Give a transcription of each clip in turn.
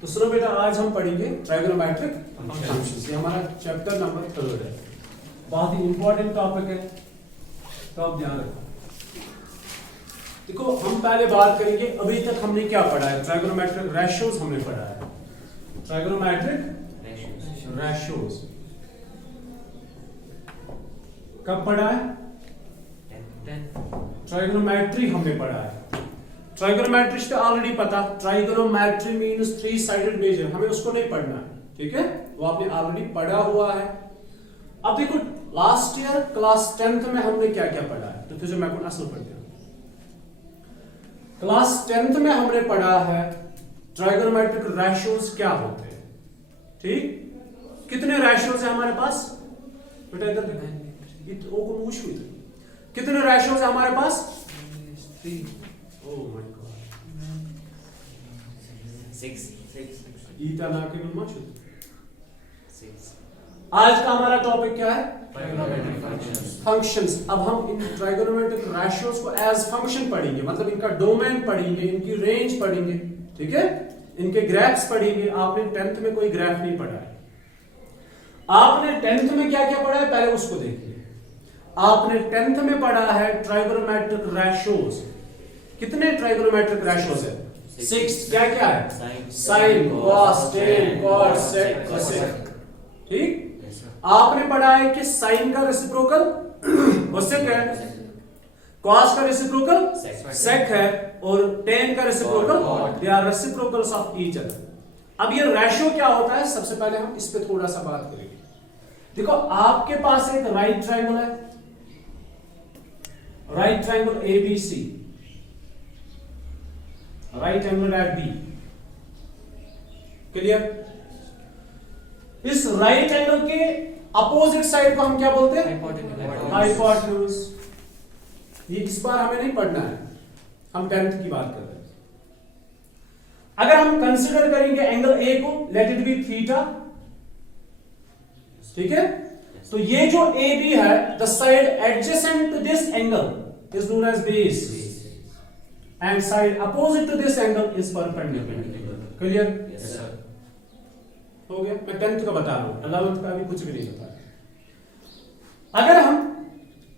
तो सुनो बेटा, आज हम पढ़ेंगे ट्राइगोनोमेट्रिक फंक्शंस। ये हमारा चैप्टर नंबर 3 है, बहुत ही इंपॉर्टेंट टॉपिक है, तो आप ध्यान रखो। देखो, हम पहले बात करेंगे, अभी तक हमने क्या पढ़ा है? ट्राइगोनोमेट्रिक रेशियोज हमने पढ़ा है। ट्राइगोनोमेट्रिक रेशियोज कब पढ़ा है? ट्राइगोनोमेट्री हमने पढ़ा है। ट्राइगोनोमेट्री तो ऑलरेडी पता, ट्राइगोनोमेट्री मींस 3 साइडेड मेजर, हमें उसको नहीं पढ़ना है, ठीक है? वो आपने ऑलरेडी पढ़ा हुआ है। अब देखो, लास्ट ईयर क्लास 10th में हमने क्या क्या पढ़ा है, तो तुझे मैं कौन असल पढ़ दिया। क्लास 10th में हमने पढ़ा है ट्राइगोनोमेट्रिक रेशियोज क्या होते हैं, ठीक? कितने रेशियोज है हमारे पास बेटा? इधर दिखाएं, कितने रेशियोज है हमारे पास? 3। Oh my God. 6. आज का हमारा टॉपिक क्या है? फंक्शंस। अब हम इन ट्राइगोनोमेट्रिक रेशियोज को एज फंक्शन पढ़ेंगे, मतलब इनका डोमेन पढ़ेंगे, इनकी रेंज पढ़ेंगे, ठीक है? इनके ग्राफ्स पढ़ेंगे। आपने 10th में कोई ग्राफ नहीं पढ़ा है। आपने 10th में क्या क्या पढ़ा है पहले उसको देखिए। आपने 10th में पढ़ा है ट्राइगोनोमेट्रिक रेशियोज। कितने ट्राइगोनोमेट्रिक रेशियोज है? 6। क्या क्या है? Sine, cos, tan, cot, sec, cosec, ठीक? आपने पढ़ा है कि साइन का रेसिप्रोकल कोसेक है, कॉस का रेसिप्रोकल सेक है, और टेन का reciprocal, they are reciprocals of each other. अब ये रेशियो क्या होता है, सबसे पहले हम इस पे थोड़ा सा बात करेंगे। देखो, आपके पास एक राइट ट्रायंगल है, right triangle ABC, right angle at B, clear? इस राइट एंगल के अपोजिट साइड को हम क्या बोलते हैं? हाइपोटेन्यूज। ये इस बार हमें नहीं पढ़ना है, हम 10th की बात कर रहे हैं। अगर हम कंसीडर करेंगे एंगल A को, लेट इट बी थीटा, ठीक है? तो ये जो AB है, the side adjacent to this angle is known as base, and side opposite to this angle is perpendicular. Clear? Yes, sir. हो गया? मैं 10th का बता रहा हूं, 11th का अभी कुछ भी नहीं बता रहा। अगर हम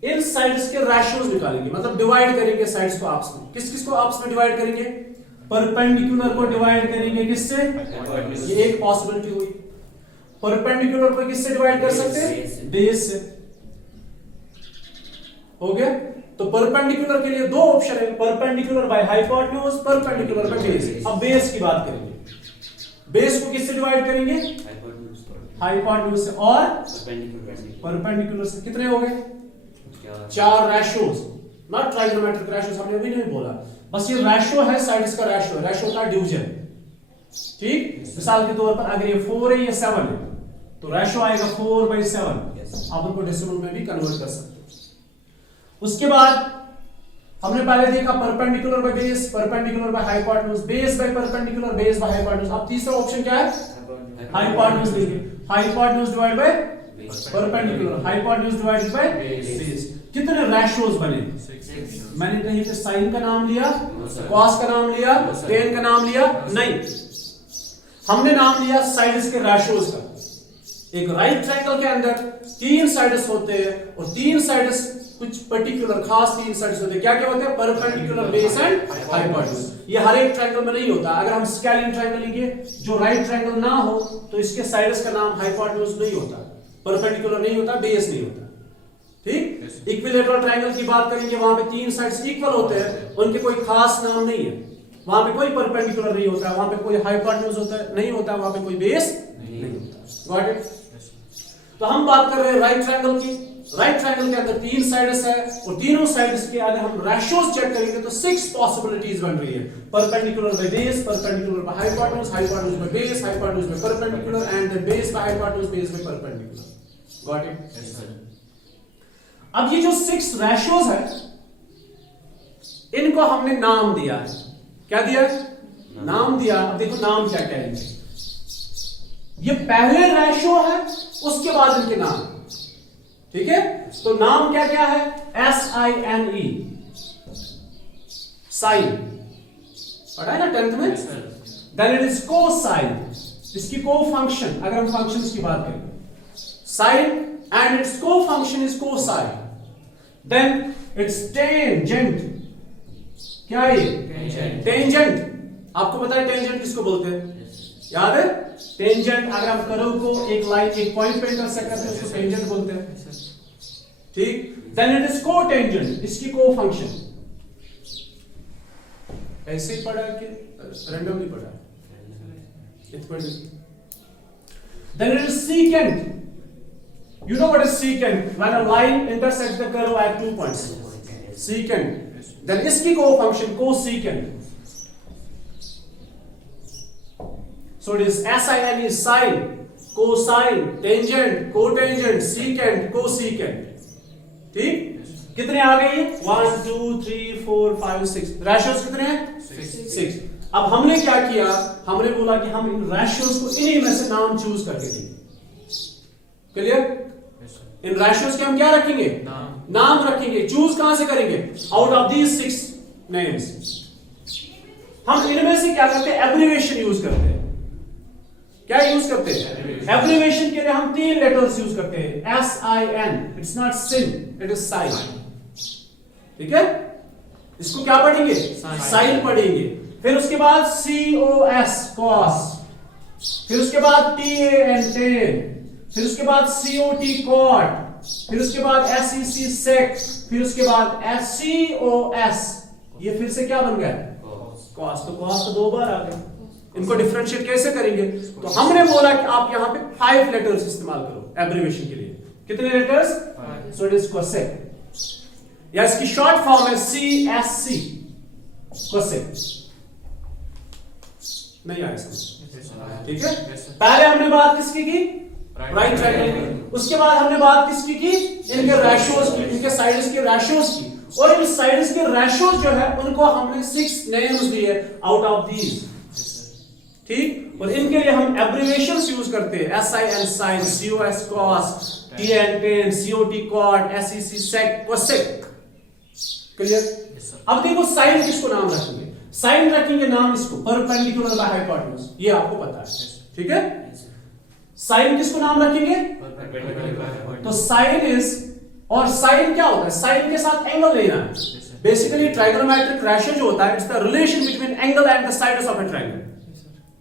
इन साइड्स के रेशियोज निकालेंगे, मतलब डिवाइड करेंगे साइड्स को आपस में, किस किस को आपस में डिवाइड करेंगे? परपेंडिकुलर को डिवाइड करेंगे किससे? ये एक पॉसिबिलिटी हुई। परपेंडिकुलर को किससे डिवाइड कर सकते हैं? बेस से। हो गया? तो परपेंडिकुलर के लिए 2 ऑप्शन है, perpendicular by hypotenuse, perpendicular by base. अब बेस की बात करेंगे। बेस को किससे डिवाइड करेंगे? हाइपोटेन्यूज से, और परपेंडिकुलर से। कितने हो गए? 4 रेशियोज। नॉट ट्राइगोनोमेट्रिक रेशियोज, हमने अभी नहीं बोला, बस ये रेशियो है, साइड्स का रेशियो, रेशियो का डिवीजन, ठीक? मिसाल के तौर पर अगर ये 4 है, ये 7 है, तो रेशियो आएगा 4/7। आप उनको डेसिमल में भी कन्वर्ट कर सकते हैं। उसके बाद हमने पहले देखा perpendicular by base, perpendicular by hypotenuse, base by perpendicular, base by hypotenuse. अब तीसरा ऑप्शन क्या है? हाइपोटेन्यूज लेंगे। Hypotenuse divide by perpendicular, hypotenuse divided by base. कितने रेशियोज बने? मैंने कहीं पे साइन का नाम लिया, कॉस का नाम लिया, टेन का नाम लिया? नहीं, हमने नाम लिया साइड्स के रेशियोज का। एक राइट ट्रायंगल के अंदर 3 साइड्स होते हैं, और 3 साइड्स कुछ पर्टिकुलर खास 3 साइड्स होते हैं। क्या क्या होते हैं? Perpendicular, base and hypotenuse. ये हर एक ट्रायंगल में नहीं होता। अगर हम स्केलिन ट्रायंगल लेंगे जो राइट ट्रायंगल ना हो, तो इसके साइड्स का नाम हाइपोटेन्यूज नहीं होता, परपेंडिकुलर नहीं होता, बेस नहीं होता, ठीक? इक्विलेटरल ट्रायंगल की बात करेंगे, वहां पे 3 साइड्स इक्वल होते हैं, उनके कोई खास नाम नहीं है, वहां पे कोई परपेंडिकुलर नहीं होता, वहां पे कोई हाइपोटेन्यूज होता है नहीं होता, वहां पे कोई बेस नहीं होता। Got it? तो हम बात कर रहे हैं राइट ट्रायंगल की। राइट ट्रायंगल के अंदर 3 साइड्स है, और तीनों साइड्स के अगर हम रेशियोज चेक करेंगे तो 6 पॉसिबिलिटीज बन रही है। Perpendicular by base, perpendicular by hypotenuse, hypotenuse by base, hypotenuse by perpendicular, and then base by hypotenuse, base by perpendicular. Got it? Yes, sir. अब ये जो 6 रेशियोज है, इनको हमने नाम दिया है। क्या दिया है? नाम दिया। अब देखो नाम क्या कहेंगे। ये पहले रेशियो है, उसके बाद इनके नाम, ठीक है? तो नाम क्या क्या है? SINE, sine. पढ़ा है ना 10th में? देन इट इज कोसाइन, इसकी को फंक्शन, अगर हम फंक्शंस की बात करें, sine and its cofunction is cosine, then its tangent, क्या है ये? टेंजेंट। आपको पता है टेंजेंट किसको बोलते हैं? याद है? टेंजेंट अगर हम कर्व को एक लाइन, एक पॉइंट पे इंटरसेक्ट करते हैं उसको टेंजेंट बोलते हैं, ठीक। देन इट इज कोटेंजेंट, इसकी को फंक्शन। ऐसे ही पढ़ा कि रैंडमली पढ़ा? Then it is secant. You know what is secant? When a line intersects the curve at 2 points. Secant. Then इसकी को function cosecant. So it is sin is sine, cosine, tangent, cotangent, secant, cosecant. ठीक? कितने आ गए? 1 2 3 4 5 6। Ratios कितने हैं? 6। अब हमने क्या किया, हमने बोला कि हम इन रेशियोज को इन्हीं में से नाम चूज करके देंगे। क्लियर? इन रेशियोज के हम क्या रखेंगे? नाम रखेंगे। चूज कहां से करेंगे? Out of these 6 names. हम इनमें से क्या करते हैं? एब्रिविएशन यूज करते हैं। क्या यूज करते हैं? एब्रिविएशन के लिए हम 3 लेटर्स यूज करते हैं, SIN। It's not sin, it is sine. ठीक है? इसको क्या पढ़ेंगे? साइन पढ़ेंगे। फिर उसके बाद COS, cos, फिर उसके बाद TAN, tan, फिर उसके बाद COT, cot, फिर उसके बाद SEC, sec, फिर उसके बाद SCOS, ये फिर से क्या बन गया? cos। तो cos तो 2 बार आ गया। इनको डिफरेंशिएट कैसे करेंगे? तो हमने बोला कि आप यहां पे 5 लेटर्स इस्तेमाल करो एब्रिविएशन के लिए। कितने letters? So it is cosec, या इसकी शॉर्ट फॉर्म है CSC, cosec। नहीं आया समझ? ठीक है। पहले हमने बात किसकी की? राइट ट्रायंगल की। उसके बाद हमने बात किसकी की? इनके रेशियोज की, इनके साइड्स के रेशियोज की। और इन साइड्स के रेशियोज जो है उनको हमने 6 नेम्स दिए आउट ऑफ दीज। ठीक। और इनके लिए हम एब्रिविएशंस यूज करते हैं, SIN sin, COS cos, TN tan, COT cot, SEC sec, cosec। Clear? अब देखो साइन किसको नाम रखेंगे? साइन रखेंगे नाम इसको परपेंडिकुलर बाय हाइपोटेन्यूज, ये आपको पता है। ठीक है? साइन किसको नाम रखेंगे? तो साइन इज, और साइन क्या होता है? साइन के साथ एंगल लेना है। बेसिकली ट्राइगोनोमेट्रिक रेशियो जो होता है, it's the relation between angle and the sides of a triangle.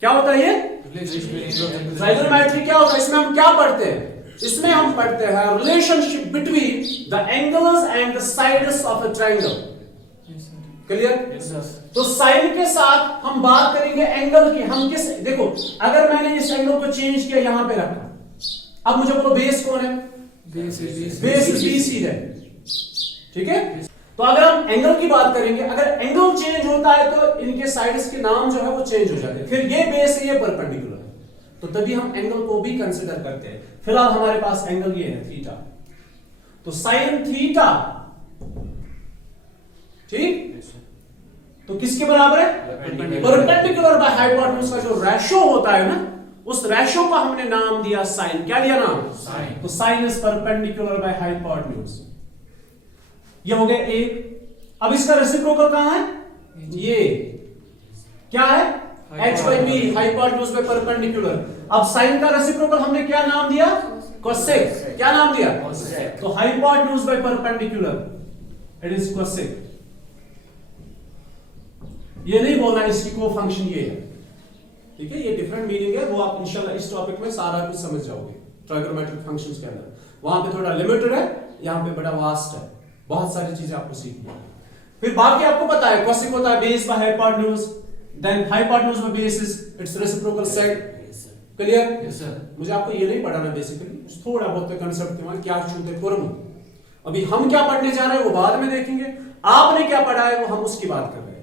क्या होता है ये? ट्राइगोनोमेट्री क्या होता है? इसमें हम क्या पढ़ते हैं? इसमें हम पढ़ते हैं relationship between the angles and the sides of a triangle. Clear? तो साइन के साथ हम बात करेंगे एंगल की। हम किस, देखो अगर मैंने इस एंगल को चेंज किया, यहां पे रखा, अब मुझे बोलो बेस कौन है? बेस BC है। ठीक है? तो अगर हम एंगल की बात करेंगे, अगर एंगल चेंज होता है तो इनके साइड्स के नाम जो है वो चेंज हो जाते हैं। फिर ये बेस है, ये परपेंडिकुलर है, तो तभी हम एंगल को भी कंसीडर करते हैं। फिलहाल हमारे पास एंगल ये है थीटा, तो साइन थीटा, ठीक, तो किसके बराबर है? परपेंडिकुलर बाय हाइपोटेन्यूज का जो रेशियो होता है ना, उस रेशियो का हमने नाम दिया साइन। क्या दिया नाम? साइन। तो sine is perpendicular by hypotenuse. ये हो गया एक। अब इसका रेसिप्रोकल कहां है? ये क्या है? h by b, hypotenuse by perpendicular. अब साइन का रेसिप्रोकल हमने क्या नाम दिया? कोसेक। क्या नाम दिया? कोसेक। तो hypotenuse by perpendicular, it is cosec. ये नहीं बोलना इसकी को फंक्शन ये है, ठीक है? ये डिफरेंट मीनिंग है, वो आप इंशाल्लाह इस टॉपिक में सारा कुछ समझ जाओगे ट्राइगोनोमेट्रिक फंक्शंस के अंदर। वहां पे थोड़ा लिमिटेड है, यहां पे बड़ा वास्ट है, बहुत सारी चीजें आपको सीखनी है। फिर बाकी आपको पता है कोसेक होता है base by hypotenuse, then hypotenuse by base is its reciprocal sec. Clear? Yes sir. मुझे आपको ये नहीं पढ़ाना, बेसिकली थोड़ा बहुत कंसेप्ट के क्या छूते कुर्म। अभी हम क्या पढ़ने जा रहे हैं वो बाद में देखेंगे, आपने क्या पढ़ा है वो हम उसकी बात कर रहे हैं।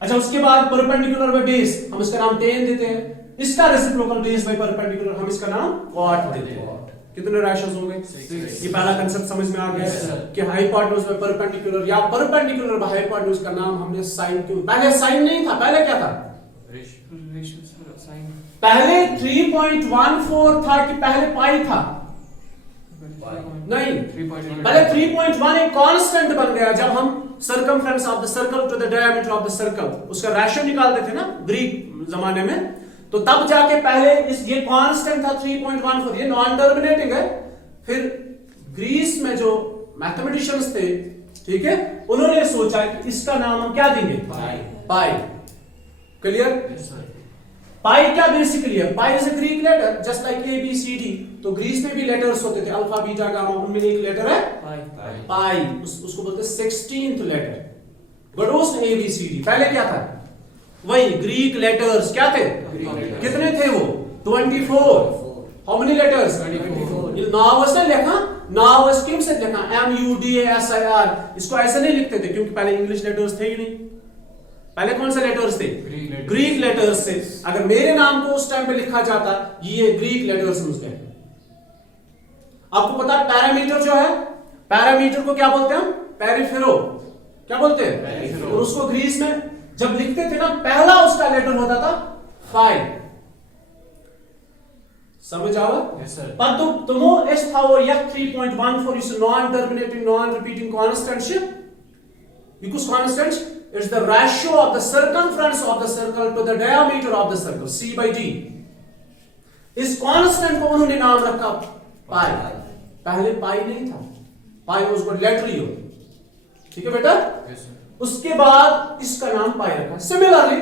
अच्छा, उसके बाद परपेंडिकुलर बाय बेस, हम इसका नाम टेन देते हैं। इसका रेसिप्रोकल बेस बाय परपेंडिकुलर, हम इसका नाम कॉट देते हैं। कितने रेशियोज होंगे? ये पहला कांसेप्ट समझ में आ गया कि हाइपोटेन्यूज बाय परपेंडिकुलर या परपेंडिकुलर बाय हाइपोटेन्यूज का नाम हमने साइन क्यों? पहले साइन नहीं था, पहले क्या था? Ratio sine. पहले 3.14 था कि पहले पाई था? नहीं, पहले 3.1 एक कांस्टेंट बन गया जब हम circumference of the circle to the diameter of the circle, उसका रेशियो निकालते थे ना ग्रीक जमाने में, तो तब जाके पहले ये कांस्टेंट था 3.14, ये नॉन टर्मिनेटिंग है। फिर ग्रीस में जो मैथमेटिशियंस थे, ठीक है, उन्होंने सोचा कि इसका नाम हम क्या देंगे, पाई। क्लियर? पाई क्या बेसिकली है? Pi is a Greek letter just like A B C D. तो ग्रीस में भी लेटर्स होते थे, अल्फा बीटा गामा, उनमें एक लेटर है पाई। उसको बोलते हैं 16th लेटर। गडोस ए बी सी डी पहले क्या था? वही ग्रीक लेटर्स क्या थे? कितने थे वो? 24। How many letters? 24। नावस ने लिखा, नावस किम से लिखा? MUDASIR। इसको ऐसे नहीं लिखते थे क्योंकि पहले इंग्लिश लेटर्स थे ही नहीं। पहले कौन से लेटर्स थे? ग्रीक लेटर्स थे। अगर मेरे नाम को उस टाइम पे लिखा जाता, ये ग्रीक लेटर्स यूज करते। आपको पता है पैरामीटर जो है, पैरामीटर को क्या बोलते हैं हम? पेरिफेरो। क्या बोलते हैं? और उसको ग्रीस में जब लिखते थे ना, पहला उसका लेटर होता था फाई। समझ आओ? Yes, sir. तुमो एस था वो यह 3.14 is non-terminating, non-repeating constantship. Because constant is the ratio of the circumference of the circle to the diameter of the circle, C by D. इस कांस्टेंट को उन्होंने नाम रखा पाई। पहले पाई नहीं था, पाई वाज गॉट लेटर यू। ठीक है बेटा? Yes, sir. उसके बाद इसका नाम पाई रखा। Similarly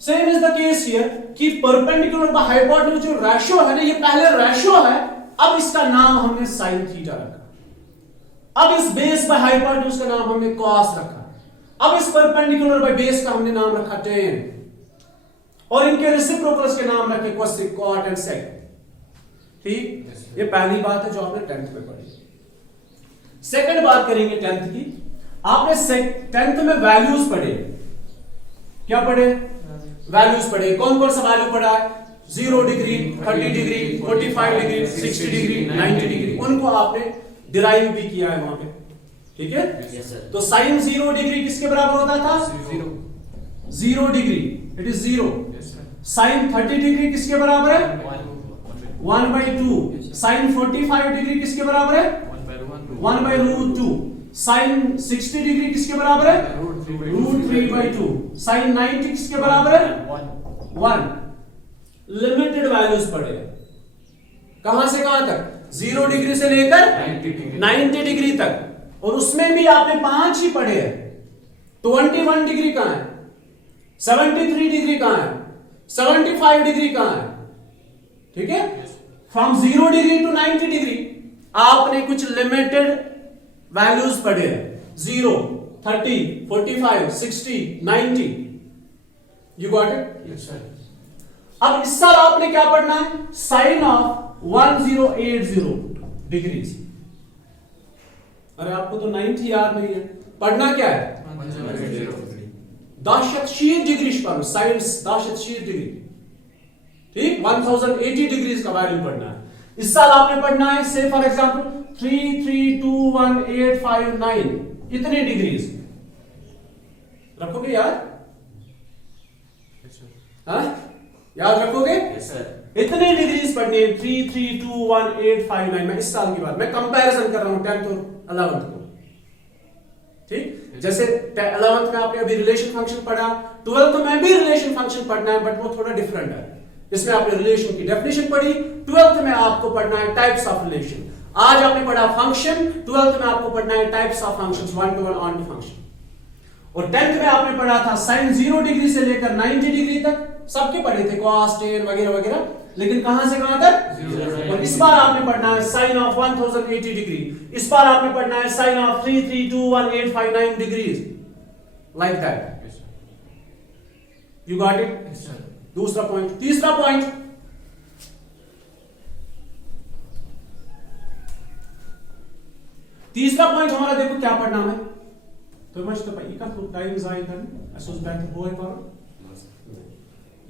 same is the case here कि परपेंडिकुलर बाय हाइपोटेन्यूज जो रेशियो है ना, ये पहले रेशियो है, अब इसका नाम हमने साइन थीटा रखा। अब इस बेस बाय हाइपोटेन्यूज का नाम हमने कॉस रखा। अब इस परपेंडिकुलर बाय बेस का हमने नाम रखा टेन, और इनके रेसिप्रोकल्स के नाम रखे कोसेक, कॉट एंड सेक। ठीक? ये पहली बात है जो आपने 10th में पढ़ी। सेकंड बात करेंगे 10th की। आपने 10th में वैल्यूज पढ़े। क्या पढ़े? वैल्यूज पढ़े। कौन कौन सा वैल्यू पढ़ा है? 0 degree, 30 degree, 45 degree, 60 degree, 90 degree. उनको आपने डिराइव भी किया है वहां पे। ठीक है? Yes, sir. तो साइन 0 डिग्री किसके बराबर होता था? 0 degree, it is 0। Yes, sir. Sine 30 degree किसके बराबर है? 1/2। साइन 45 डिग्री किसके बराबर है? 1/√2। साइन 60 डिग्री किसके बराबर है? √3/2। साइन 90 किसके बराबर है? 1। लिमिटेड वैल्यूज पढ़े। कहां से कहां तक? 0 डिग्री से लेकर 90 डिग्री तक। और उसमें भी आपने 5 ही पढ़े हैं। 21 डिग्री कहां है? 73 डिग्री कहां है? 75 डिग्री कहां है? ठीक है? फ्रॉम 0 डिग्री टू 90 डिग्री आपने कुछ लिमिटेड वैल्यूज पढ़े हैं। 0, 30, 45, 60, 90। You got it? Yes, sir. अब इस साल आपने क्या पढ़ना है? Sine of 1080 degrees. अरे आपको तो 90 याद नहीं है। पढ़ना क्या है? 1080 डिग्री पर साइन 1080 डिग्री। ठीक? 1080 डिग्रीज का वैल्यू पढ़ना है। इस साल आपने पढ़ना है, से फॉर एग्जांपल 3321859 इतने डिग्रीज रखोगे यार? Yes, sir. हाँ? याद रखोगे? Yes, sir. इतने डिग्रीज पढ़नी है। 3321859। मैं इस साल की बात, मैं कंपैरिजन कर रहा हूं 10th और 11th को। ठीक? जैसे 11th में आपने अभी रिलेशन फंक्शन पढ़ा, 12th में भी रिलेशन फंक्शन पढ़ना है, बट वो थोड़ा डिफरेंट है। इसमें आपने रिलेशन की डेफिनेशन पढ़ी। 12th में आपको पढ़ना है टाइप्स ऑफ रिलेशन। आज आपने पढ़ा फंक्शन, 12th में आपको पढ़ना है types of functions, 1 to 1 onto function. और 10th में आपने पढ़ा था साइन 0 डिग्री से लेकर 90 डिग्री तक, सबके पढ़े थे, cos, tan वगैरह वगैरह। लेकिन कहां से कहां तक? और इस बार आपने पढ़ना है साइन ऑफ 1080 डिग्री। इस बार आपने पढ़ना है sine of 3321859 degrees, like that. Yes, sir. You got it? Yes, sir. दूसरा पॉइंट। तीसरा पॉइंट, हमारा देखो क्या पढ़ना है। तो मच तो भाई का टाइम जाए करने असोस बैंक होए पर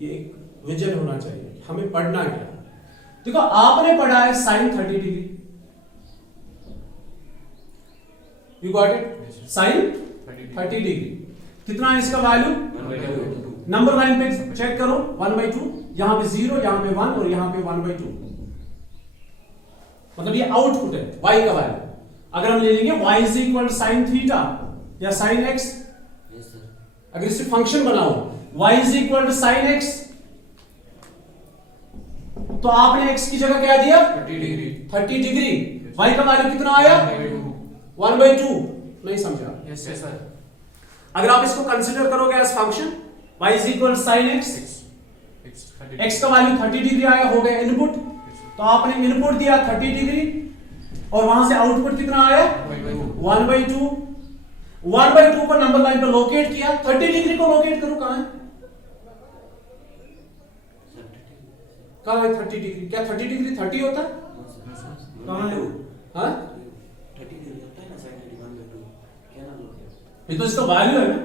ये एक विजन होना चाहिए हमें पढ़ना क्या। देखो आपने पढ़ा है sine 30 degree. You got it? Sine 30 degree कितना है इसका वैल्यू? 1/2. नंबर लाइन पे चेक करो, 1/2। यहां पे 0, यहां पे 1 और यहां पे 1/2। मतलब ये आउटपुट है y का वैल्यू। अगर हम ले लेंगे y is equal sine theta या साइन x, Yes, sir. अगर इसे फंक्शन बनाओ y is equal to sine x, तो आपने x की जगह क्या दिया 30 डिग्री 30 डिग्री, y का वैल्यू कितना आया 1/2, नहीं समझा। यस सर अगर आप इसको कंसीडर करोगे as function y is equal sine x, x का वैल्यू 30 डिग्री आया, हो गया इनपुट, तो आपने इनपुट दिया 30 डिग्री और वहां से आउटपुट कितना आया 1/2, 1/2 को नंबर लाइन पे लोकेट किया, 30 डिग्री को लोकेट करो, कहां है, कहां है 30 डिग्री, क्या 30 डिग्री 30 होता है, कहां है, हाँ 30 डिग्री होता है ना sin 31/2 क्या ना लोगे, ये तो इसका वैल्यू है ना,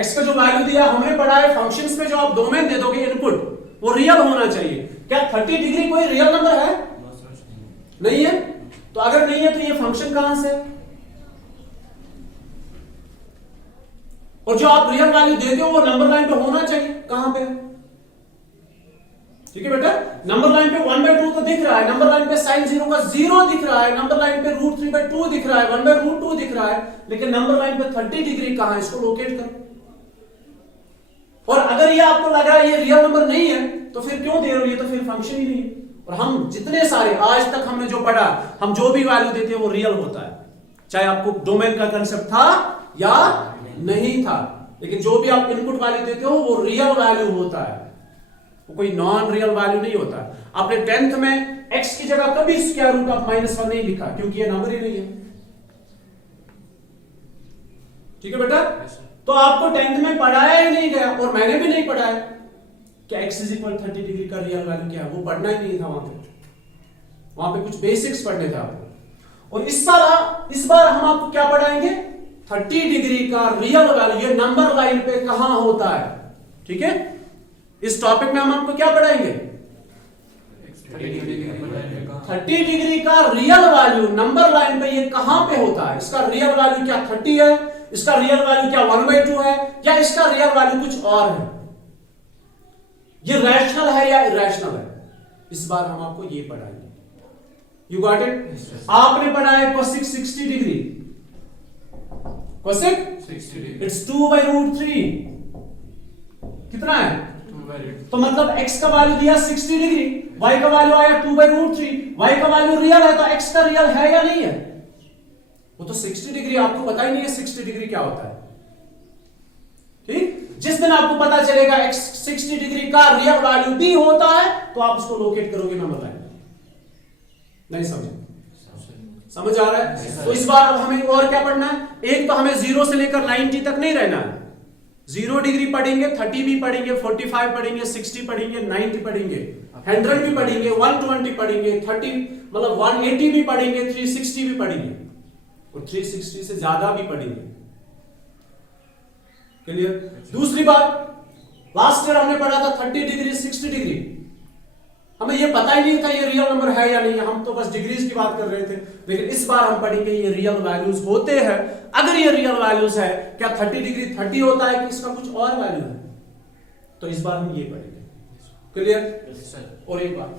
x का जो वैल्यू दिया हमने पढ़ा है फंक्शंस में, जो आप डोमेन दे दोगे इनपुट वो रियल होना चाहिए, क्या 30 डिग्री कोई रियल नंबर है, नहीं है, तो अगर नहीं है तो ये फंक्शन कहां से, और जो आप रियल वैल्यू देते हो वो नंबर लाइन पे होना चाहिए, कहां पे, ठीक है बेटा, नंबर लाइन पे 1/2 तो दिख रहा है, नंबर लाइन पे sin 0 का 0 दिख रहा है, नंबर लाइन पे √3/2 दिख रहा है, 1/√2 दिख रहा है, लेकिन नंबर लाइन पे 30 डिग्री कहां है, इसको लोकेट करो। और अगर ये आपको लगा ये रियल नंबर नहीं है तो फिर क्यों दे रहे हो, ये तो फिर फंक्शन ही नहीं है। और हम जितने सारे आज तक हमने जो पढ़ा, हम जो भी वैल्यू देते हैं वो रियल होता है, चाहे आपको डोमेन का कंसेप्ट था या नहीं था, लेकिन जो भी आप इनपुट वैल्यू देते हो वो रियल वैल्यू होता है, वो कोई नॉन रियल वैल्यू नहीं होता। आपने 10th में x की जगह कभी स्क्वायर रूट ऑफ -1 नहीं लिखा, क्योंकि ये नंबर ही नहीं है, ठीक है बेटा, तो आपको 10th में पढ़ाया ही नहीं गया, और मैंने भी नहीं पढ़ाया कि x इज इक्वल 30 डिग्री का रियल वैल्यू क्या है, वो पढ़ना ही नहीं था वहां पे कुछ बेसिक्स पढ़ने थे आपको। और इस बार हम आपको क्या पढ़ाएंगे, 30 डिग्री का रियल वैल्यू ये नंबर लाइन पे कहां होता है, ठीक है, इस टॉपिक में हम आपको क्या पढ़ाएंगे, 30 डिग्री का रियल वैल्यू नंबर लाइन पे ये कहां पे होता है, इसका रियल वैल्यू क्या 30 है, इसका रियल वैल्यू क्या 1/2 है, या इसका रियल वैल्यू कुछ और है, ये रैशनल है या इरेशनल है, इस बार हम आपको ये पढ़ाएंगे। You got it. आपने पढ़ा है cosec 60 degree, cosec 60 degree it's 2/√3, कितना है, 2/√3 तो मतलब x का वैल्यू दिया 60 डिग्री, y का वैल्यू आया 2/√3, y का वैल्यू रियल है तो x का रियल है या नहीं है, वो तो 60 डिग्री आपको पता ही नहीं है 60 डिग्री क्या होता है, ठीक, जिस दिन आपको पता चलेगा x 60 डिग्री का रियल वैल्यू भी होता है तो आप उसको लोकेट करोगे नंबर लाइन, नहीं समझे, समझ आ रहा है। तो इस बार अब हमें और क्या पढ़ना है, एक तो हमें 0 से लेकर 90 तक नहीं रहना है, 0 डिग्री पढ़ेंगे, 30 भी पढ़ेंगे, 45 पढ़ेंगे, 60 पढ़ेंगे, 90 पढ़ेंगे, 100 भी पढ़ेंगे, 120 पढ़ेंगे, 30 मतलब 180 भी पढ़ेंगे, 360 भी पढ़ेंगे, और 360 से ज्यादा भी पढ़ेंगे, क्लियर। दूसरी बात, लास्ट ईयर हमने पढ़ा था 30 डिग्री 60 डिग्री, हमें ये पता ही नहीं था ये रियल नंबर है या नहीं, हम तो बस डिग्रीज की बात कर रहे थे, लेकिन इस बार हम पढ़ेंगे ये रियल वैल्यूज होते हैं, अगर ये रियल वैल्यूज है, क्या 30 डिग्री 30 होता है कि इसका कुछ और वैल्यू है, तो इस बार हम ये पढ़ेंगे, क्लियर। और एक बात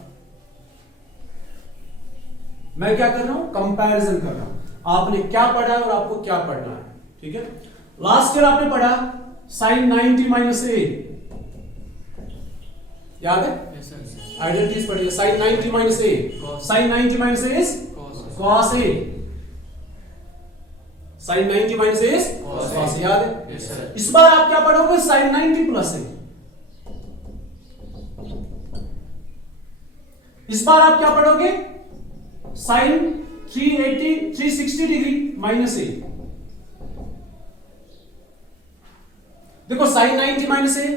मैं क्या कर रहा हूं, कंपैरिजन कर रहा हूं, आपने क्या पढ़ा है और आपको क्या पढ़ना है, ठीक है। लास्ट ईयर आपने पढ़ा sin 90 - a, याद है, आइडेंटिटीज पढ़िए, sin 90 - a, sin 90 - a is cos a, sin 90 - a is cos a, याद है। इस बार आप क्या पढ़ोगे, sin 90 + a, इस बार आप क्या पढ़ोगे, sin 360 डिग्री - a, देखो sin 90 - a,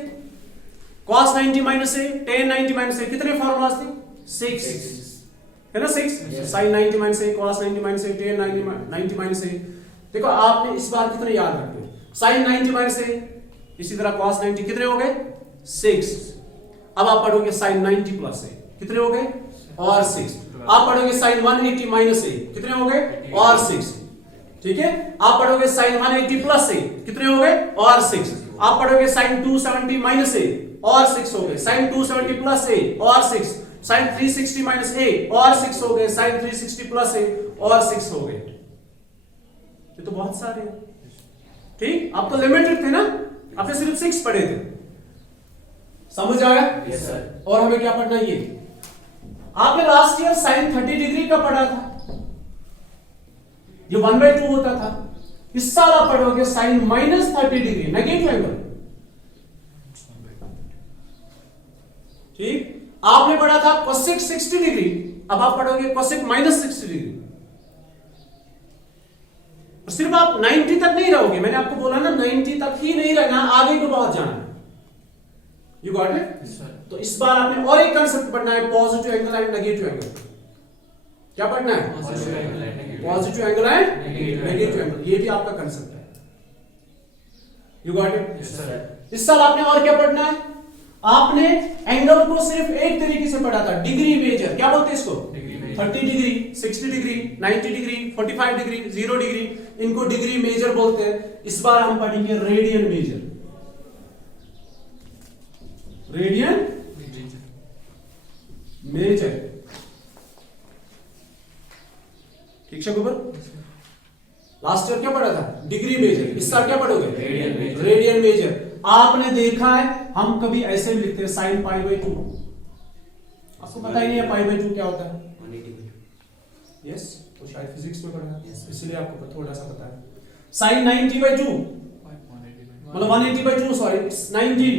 cos 90 - a, tan 90 - a, कितने फॉर्मूलाज थे, 6 है ना, 6, sin 90 - a, cos 90 - a, tan 90 - a, देखो आपने इस बार कितने याद रखते हो, sin 90 - a, इसी तरह cos 90 कितने हो गए, 6, अब आप पढ़ोगे sin 90 + a, कितने हो गए, और 6, आप पढ़ोगे sin 180 - a, कितने हो गए, और 6, ठीक है। आप पढ़ोगे sin 180 + a, कितने हो गए, और 6, आप पढ़ोगे sin 270 - a, और 6 हो गए, sin 270 + a, और 6, sin 360 - a, और 6 हो गए, sin 360 + a, और 6 हो गए, ये तो बहुत सारे हैं, ठीक। आप तो लिमिटेड थे ना, आपने सिर्फ 6 पढ़े थे, समझ आया? Yes sir. और हमें क्या पढ़ना है? ये आपने लास्ट ईयर साइन 30 डिग्री का पढ़ा था, ये 1/2 होता था। इस साल आप पढ़ोगे साइन -30 डिग्री, नेगेटिव एंगल। ठीक, आपने पढ़ा था कोसेक 60 डिग्री, अब आप पढ़ोगे कोसेक -60 डिग्री। सिर्फ आप 90 तक नहीं रहोगे, मैंने आपको बोला ना 90 तक ही नहीं रहना, आगे को बहुत जाना है। You got it? तो इस बार आपने और एक कंसेप्ट पढ़ना है, positive angle and negative angle. क्या पढ़ना है? Positive angle and negative angle, ये भी आपका कंसेप्ट है। You got it? इस साल आपने और क्या पढ़ना है? आपने एंगल को सिर्फ एक तरीके से पढ़ा था, डिग्री मेजर। क्या बोलते हैं इसको? 30 degree, 60 degree, 90 degree, 45 degree, 0 degree, इनको डिग्री मेजर बोलते हैं। इस बार हम पढ़ेंगे रेडियन मेजर। Radian major. ठीक है ऊपर? लास्ट ईयर क्या पढ़ा था? Degree measure. इस साल क्या पढ़ोगे? Radian measure. आपने देखा है हम कभी ऐसे भी लिखते हैं साइन π/2, आपको पता ही नहीं है π/2 क्या होता है? 180/2। यस, तो शायद फिजिक्स में पढ़ा है, Yes. इसलिए आपको थोड़ा सा पता है। साइन 90/2 मतलब 180/2, सॉरी 90,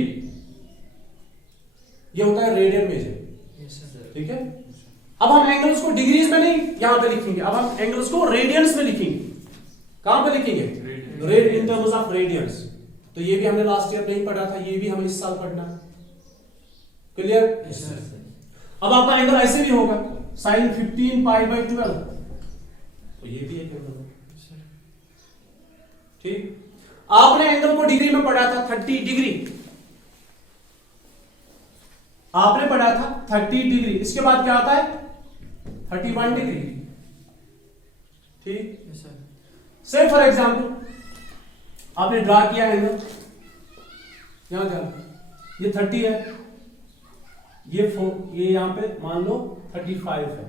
ये होता है रेडियन मेजर। ठीक है, अब हम एंगल्स को डिग्रीज में नहीं यहां पे लिखेंगे, अब हम एंगल्स को रेडियंस में लिखेंगे। कहां पे लिखेंगे? Rad in terms of radians. तो ये भी हमने लास्ट ईयर नहीं पढ़ा था, ये भी हमें इस साल पढ़ना है। क्लियर? अब आपका एंगल ऐसे भी होगा साइन 15 π/12, तो ये भी एक एंगल है। ठीक, आपने एंगल को डिग्री में पढ़ा था 30 डिग्री, आपने पढ़ा था 30 डिग्री। इसके बाद क्या आता है? 31 डिग्री। ठीक, से फॉर एग्जाम्पल आपने ड्रा किया एंगल, यहां क्या, ये 30 है, ये यहां पे मान लो 35 है,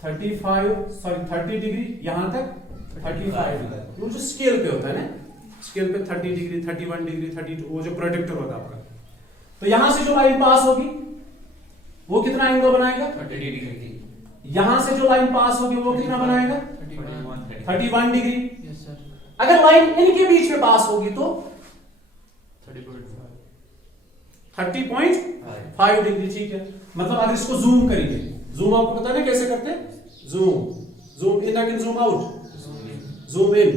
30 डिग्री यहां तक 35 है। वो जो स्केल पे होता है ना, स्केल पे 30 डिग्री, 31 डिग्री, 32, वो जो प्रोजेक्टर होता है आपका। तो यहां से जो लाइन पास होगी वो कितना एंगल बनाएगा? 30 डिग्री। यहां से जो लाइन पास होगी वो कितना बनाएगा? 31 डिग्री। Yes sir. अगर लाइन इनके बीच में पास होगी तो 30.5 डिग्री। ठीक है, मतलब अगर इसको जूम करेंगे, जूम आपको पता है ना कैसे करते हैं? Zoom in again zoom out, zoom in.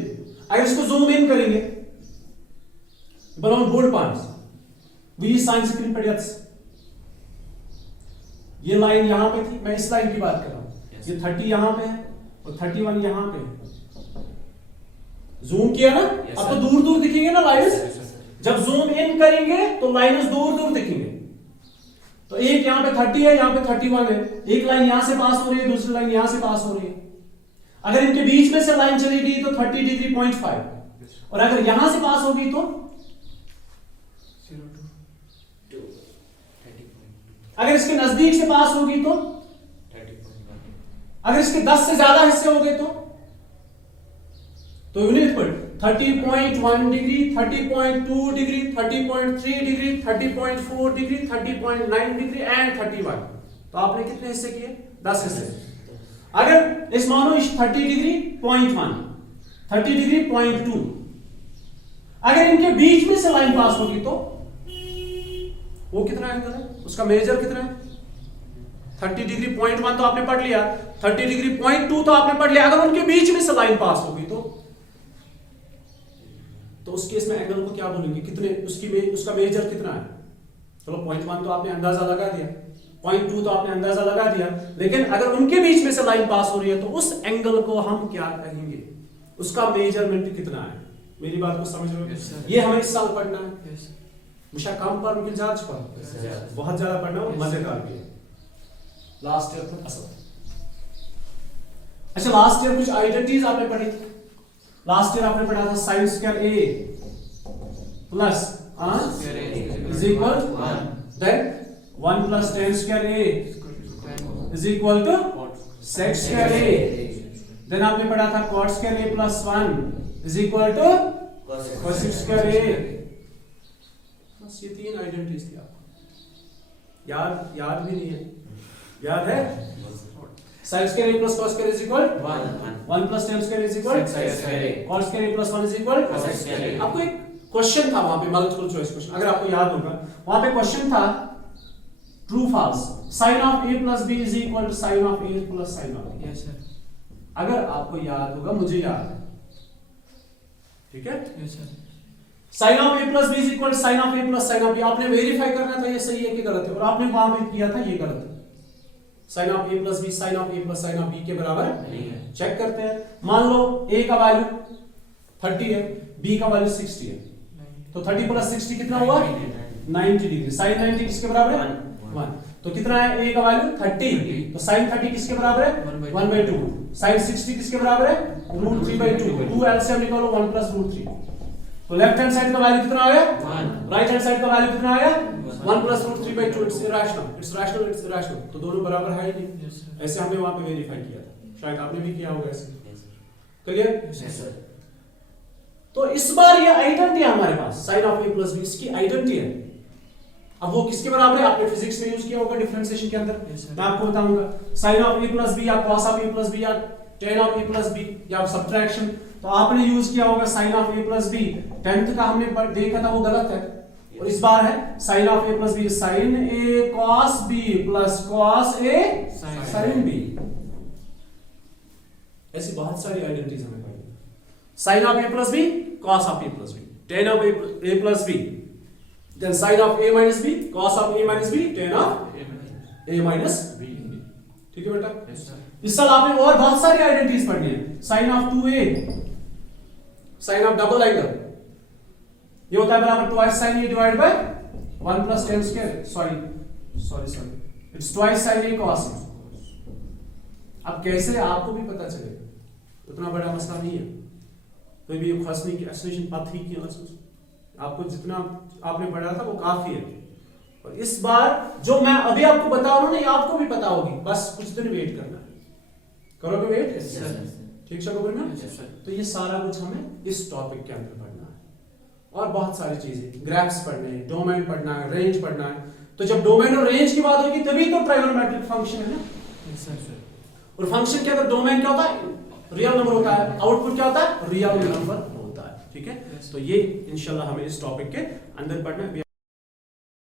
अगर इसको जूम इन करेंगे, balloon bold parts we science periods, ये लाइन यहां पे थी, मैं इस लाइन की बात कर रहा हूं। ये 30 यहां पे है और 31 यहां पे है। जूम किया ना, अब तो दूर दूर दिखेंगे ना लाइन्स। जब जूम इन करेंगे तो लाइन्स दूर दूर दिखेंगे। तो एक यहां पे 30 है, यहां पे 31 है, एक लाइन यहां से पास हो रही है, दूसरी लाइन यहां से पास हो रही है। अगर इनके बीच में से लाइन चली गई तो 30 डिग्री 0.5, और अगर यहां से पास होगी तो 0.2 अगर इसके नजदीक से पास होगी तो 30.1। अगर इसके 10 से ज्यादा हिस्से हो गए तो यूनिट पर 30.1 degree, 30.2 degree, 30.3 degree, 30.4 degree, 30.9 degree and 31। तो आपने कितने हिस्से किए? 10 हिस्से। अगर इस मानो 30 डिग्री 0.1, 30 डिग्री 0.2, अगर इनके बीच में से लाइन पास होगी तो वो कितना एंगल है, उसका मेजर कितना है? 30 डिग्री 0.1 तो आपने पढ़ लिया, 30 डिग्री 0.2 तो आपने पढ़ लिया। अगर उनके बीच में से लाइन पास होगी तो उस केस में एंगल को क्या बोलेंगे? कितने उसका मेजर कितना है? चलो 0.1 तो आपने अंदाजा लगा दिया, 0.2 तो आपने अंदाजा लगा दिया, लेकिन अगर उनके बीच में से लाइन पास हो रही है तो उस एंगल को हम क्या कहेंगे? उसका मेजरमेंट कितना है? मेरी बात को समझ रहे हो? ये हमें इस साल पढ़ना है। मुझे कम पर उनकी जांच पर बहुत ज्यादा पढ़ना और मजेदार भी है। लास्ट ईयर तक असल। अच्छा, लास्ट ईयर कुछ आइडेंटिटीज आपने पढ़ी थी। लास्ट ईयर आपने पढ़ा था sine square A plus is equal then 1 plus tan square A is equal to sec square A. Then आपने पढ़ा था cot square A plus 1 is equal to cos square A. बस ये 3 आइडेंटिटीज थी आपको। याद भी नहीं है, याद है? sin square a plus cos square is equal 1 plus tan square is equal Sin square a. cos square a plus 1 is equal Cos square a. आपको एक क्वेश्चन था वहां पे, मल्टीपल चॉइस क्वेश्चन, अगर आपको याद होगा वहां पे क्वेश्चन था true false, sin of a plus b is equal to sin of a plus sin of b। Yes sir, अगर आपको याद होगा, मुझे याद है, ठीक है? Yes sir, sin of a plus b is equal to sin of a plus sin of b। आपने वेरीफाई करना था ये सही है कि गलत है, और आपने वहां पे किया था ये गलत है। sin of a plus b sin of a plus sin of b के बराबर नहीं है। चेक करते हैं। मान लो a का वैल्यू 30 है, b का वैल्यू 60 है, तो 30 प्लस 60 कितना हुआ? 90 डिग्री। sin 90 किसके बराबर है? 1। तो कितना है a का वैल्यू? 30। तो sin 30 किसके बराबर है? 1/2। sin 60 किसके बराबर है? √3/2। 2 एलसीएम निकालो, 1 प्लस √3। तो लेफ्ट हैंड साइड का वैल्यू कितना आ गया? 1। राइट हैंड साइड का वैल्यू कितना आ गया? 1 plus √3/2। It's irrational, it's rational, it's irrational. तो दोनों बराबर है ही नहीं। यस सर, ऐसे हमने वहां पे वेरीफाई किया था, शायद आपने भी किया होगा ऐसे। क्लियर? यस सर, तो इस बार ये आइडेंटिटी है हमारे पास, sin of a plus b इसकी आइडेंटिटी है। अब वो किसके बराबर है? आपने फिजिक्स में यूज किया होगा डिफरेंशिएशन के अंदर। Yes, sir. मैं आपको बताऊंगा sin of a plus b या cos of a plus b या tan of a plus b या सब्ट्रैक्शन, तो आपने यूज किया होगा sin of a plus b। 10th का हमने देखा था वो गलत है, और इस बार है sin of a plus b sin a cos b plus cos a sin b। ऐसी बहुत सारी आइडेंटिटीज हमें पढ़नी है। sin of a plus b cos of a plus b, tan of a plus b, then sin of a minus b, cos of a minus b, tan of a minus b। ठीक है बेटा? Yes sir, इस साल आपने और बहुत सारी identities पढ़नी है। sin of 2a, sin of double angle, ये होता है बराबर twice sin a divided by 1 plus tan square, sorry, it's twice sin a cos a। अब कैसे आपको भी पता चलेगा, उतना बड़ा मसला नहीं है, कोई भी खास नहीं कि एक्सप्लेनेशन पता ही किया, आपको जितना आपने पढ़ा था वो काफी है। और इस बार जो मैं अभी आपको बता रहा हूं ना, ये आपको भी पता होगी, बस कुछ दिन वेट करना है। करोगे वेट? यस सर, ठीक है कबूर में? यस सर, तो ये सारा कुछ हमें इस टॉपिक के अंदर पढ़ना है, और बहुत सारी चीजें, ग्राफ्स पढ़ने हैं, डोमेन पढ़ना है, रेंज पढ़ना है। तो जब डोमेन और रेंज की बात होगी तभी तो ट्राइगोनोमेट्रिक फंक्शन है ना। यस सर, और फंक्शन के अंदर डोमेन क्या होता है? रियल नंबर होता है, आउटपुट क्या होता है? रियल नंबर होता है। ठीक है? तो ये इंशाल्लाह हमें इस टॉपिक के अंदर पढ़ना है।